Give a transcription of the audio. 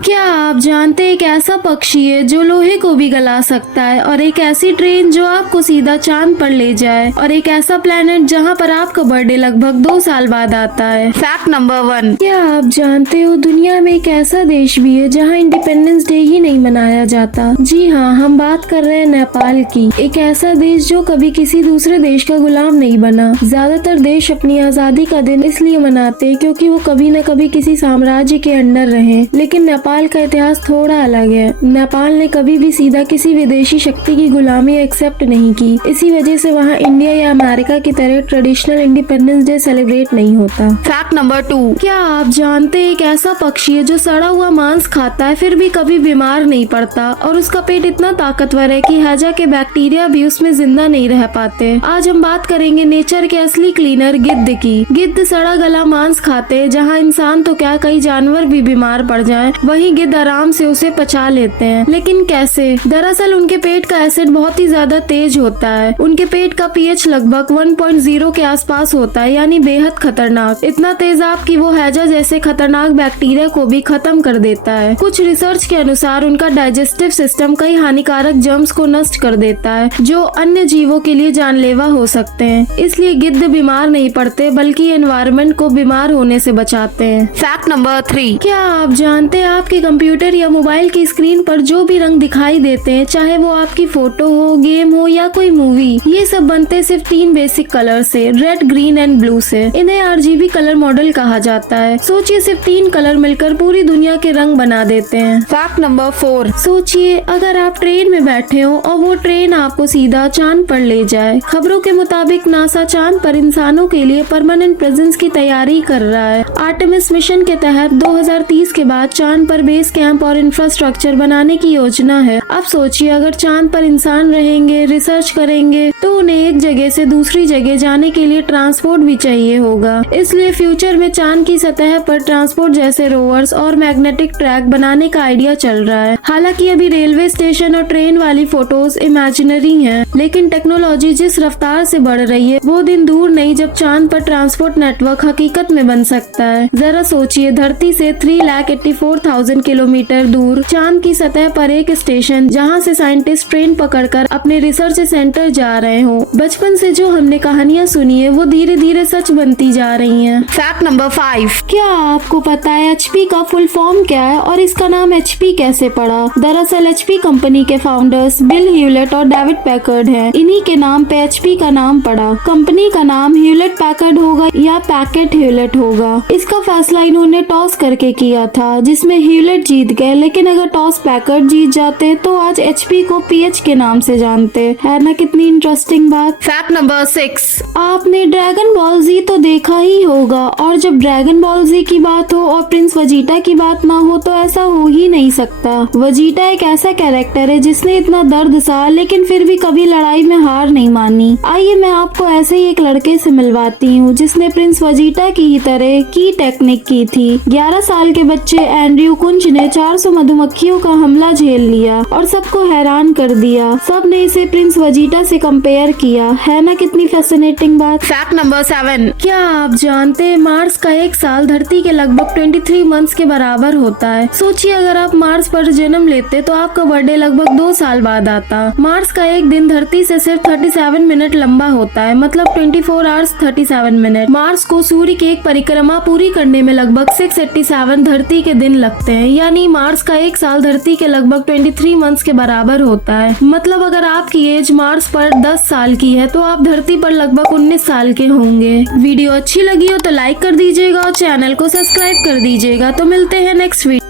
क्या आप जानते हैं एक ऐसा पक्षी है जो लोहे को भी गला सकता है, और एक ऐसी ट्रेन जो आपको सीधा चांद पर ले जाए, और एक ऐसा प्लेनेट जहां पर आपका बर्थडे लगभग 2 साल बाद आता है। Fact number 1। क्या आप जानते हो दुनिया में एक ऐसा देश भी है जहां इंडिपेंडेंस डे ही नहीं मनाया जाता? जी हाँ, हम बात कर रहे हैं नेपाल की। एक ऐसा देश जो कभी किसी दूसरे देश का गुलाम नहीं बना। ज्यादातर देश अपनी आजादी का दिन इसलिए मनाते हैं क्योंकि वो कभी न कभी किसी साम्राज्य के अंडर रहे, लेकिन नेपाल का इतिहास थोड़ा अलग है। नेपाल ने कभी भी सीधा किसी विदेशी शक्ति की गुलामी एक्सेप्ट नहीं की। इसी वजह से वहाँ इंडिया या अमेरिका की तरह ट्रेडिशनल इंडिपेंडेंस डे सेलिब्रेट नहीं होता। Fact number 2। क्या आप जानते हैं एक ऐसा पक्षी है जो सड़ा हुआ मांस खाता है फिर भी कभी बीमार नहीं पड़ता, और उसका पेट इतना ताकतवर है कि हैजा के बैक्टीरिया भी उसमें जिंदा नहीं रह पाते। आज हम बात करेंगे नेचर के असली क्लीनर गिद्ध की। गिद्ध सड़ा गला मांस खाते हैं। जहाँ इंसान तो क्या कई जानवर भी बीमार पड़ जाएं, वहीं गिद्ध आराम से उसे पचा लेते हैं। लेकिन कैसे? दरअसल उनके पेट का एसिड बहुत ही ज्यादा तेज होता है। उनके पेट का पीएच लगभग 1.0 के आसपास होता है, यानी बेहद खतरनाक। इतना तेजाब कि वो हैजा जैसे खतरनाक बैक्टीरिया को भी खत्म कर देता है। कुछ रिसर्च के अनुसार उनका डाइजेस्टिव सिस्टम कई हानिकारक जर्म्स को नष्ट कर देता है जो अन्य जीवों के लिए जानलेवा हो सकते हैं। इसलिए गिद्ध बीमार नहीं पड़ते बल्कि एनवायरनमेंट को बीमार होने से बचाते हैं। Fact number 3। क्या आप जानते हैं आपके कंप्यूटर या मोबाइल की स्क्रीन पर जो भी रंग दिखाई देते हैं, चाहे वो आपकी फोटो हो, गेम हो या कोई मूवी, ये सब बनते सिर्फ 3 बेसिक कलर से, रेड, ग्रीन एंड ब्लू से। इन्हें आरजीबी कलर मॉडल कहा जाता है। सोचिए सिर्फ 3 कलर मिलकर पूरी दुनिया के रंग बना देते हैं। Fact number 4। सोचिए अगर आप ट्रेन में बैठे हो और वो ट्रेन आपको सीधा चांद पर ले जाए। खबरों के मुताबिक नासा चांद पर इंसानों के लिए परमानेंट प्रेजेंस की तैयारी कर रहा है। आर्टेमिस मिशन के तहत 2030 के बाद चांद पर बेस कैंप और इंफ्रास्ट्रक्चर बनाने की योजना है। अब सोचिए अगर चांद पर इंसान रहेंगे, रिसर्च करेंगे, तो उन्हें एक जगह से दूसरी जगह जाने के लिए ट्रांसपोर्ट भी चाहिए होगा। इसलिए फ्यूचर में चांद की सतह पर ट्रांसपोर्ट जैसे रोवर्स और मैग्नेटिक ट्रैक बनाने का आइडिया चल रहा है। हालांकि अभी रेलवे स्टेशन और ट्रेन वाली फोटोज इमेजिनरी हैं, लेकिन टेक्नोलॉजी जिस रफ्तार से बढ़ रही है वो दिन दूर नहीं जब चांद पर ट्रांसपोर्ट नेटवर्क हकीकत में बन सकता है। जरा सोचिए धरती से 3,84,000 किलोमीटर दूर चांद की सतह पर एक स्टेशन जहां से साइंटिस्ट ट्रेन पकड़कर अपने रिसर्च सेंटर जा रहे हो। बचपन से जो हमने कहानियां सुनी है वो धीरे धीरे सच बनती जा रही हैं। Fact number 5। क्या आपको पता है एचपी का फुल फॉर्म क्या है और इसका नाम एचपी कैसे पड़ा? दरअसल एचपी कंपनी के फाउंडर्स बिल ह्यूलेट और डेविड पैकर्ड हैं। इन्हीं के नाम पे एचपी का नाम पड़ा। कंपनी का नाम ह्यूलेट पैकर्ड होगा या पैकेट ह्यूलेट होगा, इसका फैसला इन्होंने टॉस करके किया था, जिसमें ह्यूलेट जीत गए। लेकिन अगर टॉस पैकर्ड जीत जाते तो आज एचपी को पीएच के नाम से जानते। है ना कितनी इंटरेस्टिंग बात। Fact number 6। आपने ड्रैगन बॉल जी तो देखा ही होगा, और जब ड्रैगन बॉल जी की बात हो और प्रिंस वजीटा की बात ना हो तो ऐसा हो ही नहीं सकता। वजीटा एक ऐसा कैरेक्टर है जिसने इतना दर्द सहा लेकिन फिर भी कभी लड़ाई में हार नहीं मानी। आइए मैं आपको ऐसे ही एक लड़के से मिलवाती हूँ जिसने प्रिंस वजीटा की ही तरह की टेक्निक की थी। 11 साल के बच्चे एंड्रयू कुंज ने 400 मधुमक्खियों का हमला झेल लिया और सबको हैरान कर दिया। सब ने इसे प्रिंस वजीटा से कंपेयर किया। है ना कितनी फैसिनेटिंग बात। Fact number 7। क्या आप जानते हैं मार्स का 1 साल धरती के लगभग 23 मंथ्स के बराबर होता है। सोचिए अगर आप मार्स पर जन्म लेते तो आपका बर्थडे लगभग 2 साल बाद आता। मार्स का एक दिन धरती से सिर्फ 37 मिनट लंबा होता है, मतलब 24 आवर्स 37 मिनट। मार्स को सूर्य की एक परिक्रमा पूरी करने में लगभग 687 धरती के दिन लगते हैं, यानी मार्स का 1 साल धरती के लगभग 23 मंथ्स के बराबर होता है। मतलब अगर आपकी एज मार्स पर 10 साल की है तो आप धरती पर लगभग 19 साल के होंगे। वीडियो अच्छी लगी हो तो लाइक कर दीजिएगा और चैनल को सब्सक्राइब कर दीजिएगा। तो मिलते हैं नेक्स्ट वीडियो।